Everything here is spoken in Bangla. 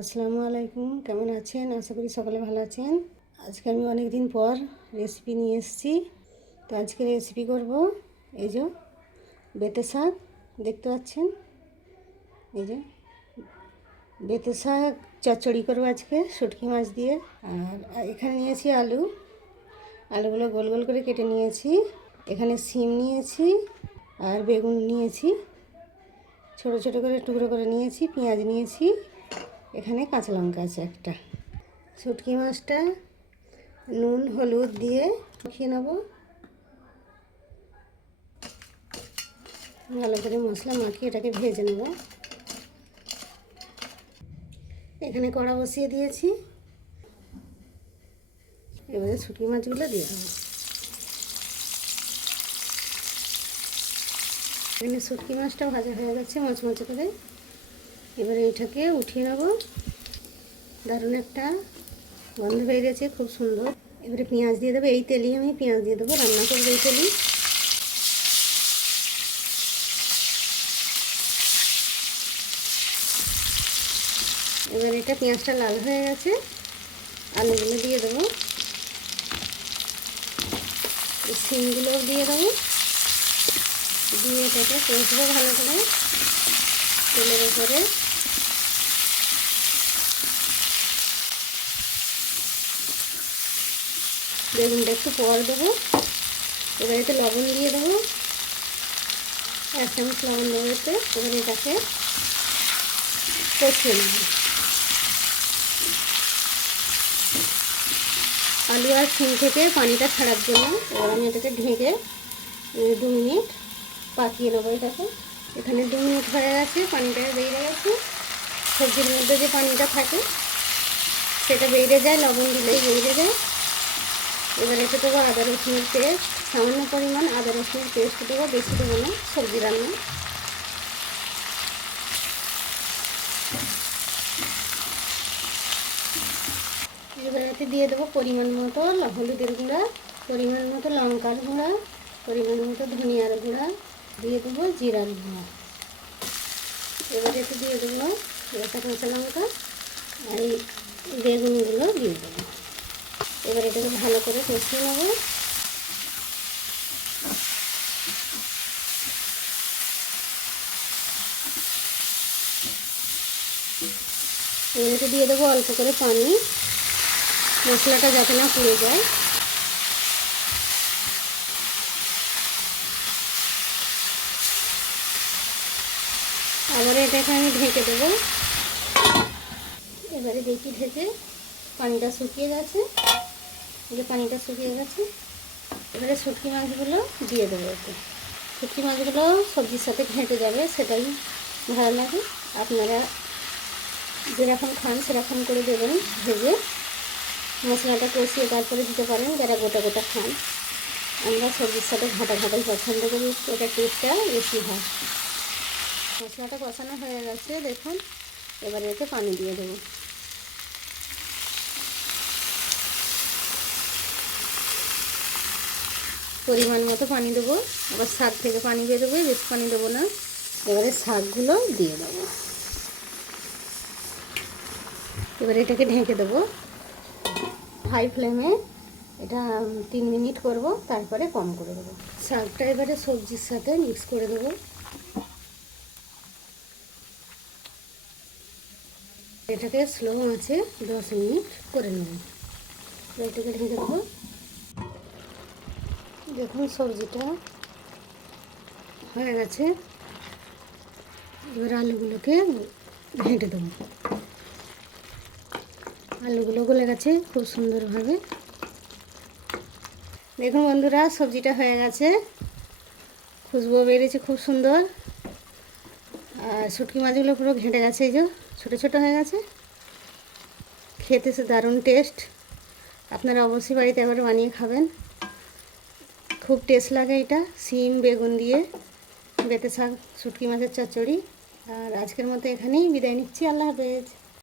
আসসালামু আলাইকুম, কেমন আছেন? আশা করি সকলে ভালো আছেন। আজকে আমি অনেক দিন পর রেসিপি নিয়ে এসেছি। তো আজকে রেসিপি করব এই যে বেতে শাক, দেখতে পাচ্ছেন? এই যে বেতে শাক চচ্চড়ি করব আজকে শুটকি মাছ দিয়ে। আর এখানে নিয়েছি আলু। আলুগুলো গোল গোল করে কেটে নিয়েছি। এখানে সিম নিয়েছি আর বেগুন নিয়েছি। ছোট ছোট করে টুকরো করে নিয়েছি, পেঁয়াজ নিয়েছি। এখানে কাঁচা লঙ্কা আছে একটা। শুটকি মাছটা নুন, হলুদ দিয়ে মাখিয়ে নেব। ভালো করে মশলা মাখিয়ে এটাকে ভেজে নেব। এখানে কড়া বসিয়ে দিয়েছি। এবারে শুটকি মাছগুলো দিয়ে দেবো। এখানে শুটকি মাছটা ভাজা হয়ে গেছে মচমচে করে এবারে এটাকে উঠিয়ে নেব। দারুণ একটা গন্ধ বেরিয়েছে খুব সুন্দর। এবারে পেঁয়াজ দিয়ে দেবো, এই তেলেই আমি পেঁয়াজ দিয়ে দেবো, রান্না করব এই তেলেই। এবার এটা পেঁয়াজটা লাল হয়ে গেছে, আলুগুলো দিয়ে দেবো। সিমগুলোও দিয়ে দেবো। দিয়ে এটাকে কষবো ভালো করে, তেলের উপরে। বেগুনটা একটু পর দেবো। এবার এতে লবণ দিয়ে দেবো। এক চামচ লবণ দেবো এতে। এবার এটাকে কষিয়ে নেব। আলু আর সিম থেকে পানিটা ছাড়ার জন্য এবার আমি এটাকে ঢেকে দু মিনিট পাকিয়ে নেব এটাকে। এখানে দু মিনিট হয়ে গেছে, পানিটা বেরিয়ে গেছে। সবজির মধ্যে যে পানিটা থাকে, সেটা বেরিয়ে যায়, লবণ দিলেই বেরিয়ে যায়। এবার এতে দেবো আদা রসুনের পেস্ট। সামান্য পরিমাণ আদা রসুনের পেস্ট দেবো, বেশি দেবো না, সবজি রান্না। এবার এতে দিয়ে দেবো পরিমাণ মতো হলুদের গুঁড়া, পরিমাণ মতো লঙ্কার গুঁড়া, পরিমাণ মতো ধনিয়ার গুঁড়া, দিয়ে দেবো জিরার গুঁড়া। এবার এতে দিয়ে দেবো কাঁচা লঙ্কা আর এই বেগুনগুলো দিয়ে দেবো। এবার এটাকে ভালো করে কষিয়ে নেব। এতে দিয়ে দেবো অল্প করে পানি। মশলাটা যাতে না পুড়ে যায়। আবার এটাকে আমি ঢেকে দেবো। এবারে দেখি ঢেকে পানিটা শুকিয়ে গেছে। যে পানিটা শুকিয়ে গেছে, এবারে শুটকি মাছগুলো দিয়ে দেবো এতে শুটকি মাছগুলো সবজির সাথে ঘেঁটে যাবে, সেটাই ভালো লাগে। আপনারা যেরকম খান, সেরকম করে দেবেন, ভেজে মশলাটা কষিয়ে তারপরে দিতে পারেন যারা গোটা গোটা খান। আমরা সবজির সাথে ঘাটা ঘাটাই পছন্দ করি এটা টেস্টটা বেশি হয়। মশলাটা কষানো হয়ে গেছে, দেখুন। এবারে এতে পানি দিয়ে দেবো। পরিমাণ মতো পানি দেবো। আবার শাক থেকে পানি বেরোবে বেশি পানি দেবো না। এবারে শাকগুলো দিয়ে দেবো। এবারে এটাকে ঢেকে দেবো। হাই ফ্লেমে এটা তিন মিনিট করব, তারপরে কম করে দেবো। শাকটা এবারে সবজির সাথে মিক্স করে দেবো। এটাকে স্লো আছে দশ মিনিট করে নেব। এটাকে ঢেকে দেবো। দেখুন সবজিটা হয়ে গেছে। এবার আলুগুলোকে ঘেঁটে দেবো। আলুগুলো গলে গেছে খুব সুন্দরভাবে। দেখুন বন্ধুরা, সবজিটা হয়ে গেছে। খুশবু বেরিয়েছে খুব সুন্দর। আর শুটকি মাছগুলো পুরো ঘেঁটে গেছে, এই যে ছোটো ছোটো হয়ে গেছে। খেতে সে দারুণ টেস্ট। আপনারা অবশ্যই বাড়িতে একবার বানিয়ে খাবেন। খুব টেস্ট লাগে এটা, সিম, বেগুন দিয়ে, বেতে শাক, শুটকি মাছের চচ্চড়ি। আর আজকের মতো এখানেই বিদায় নিচ্ছি, আল্লাহ হাফেজ।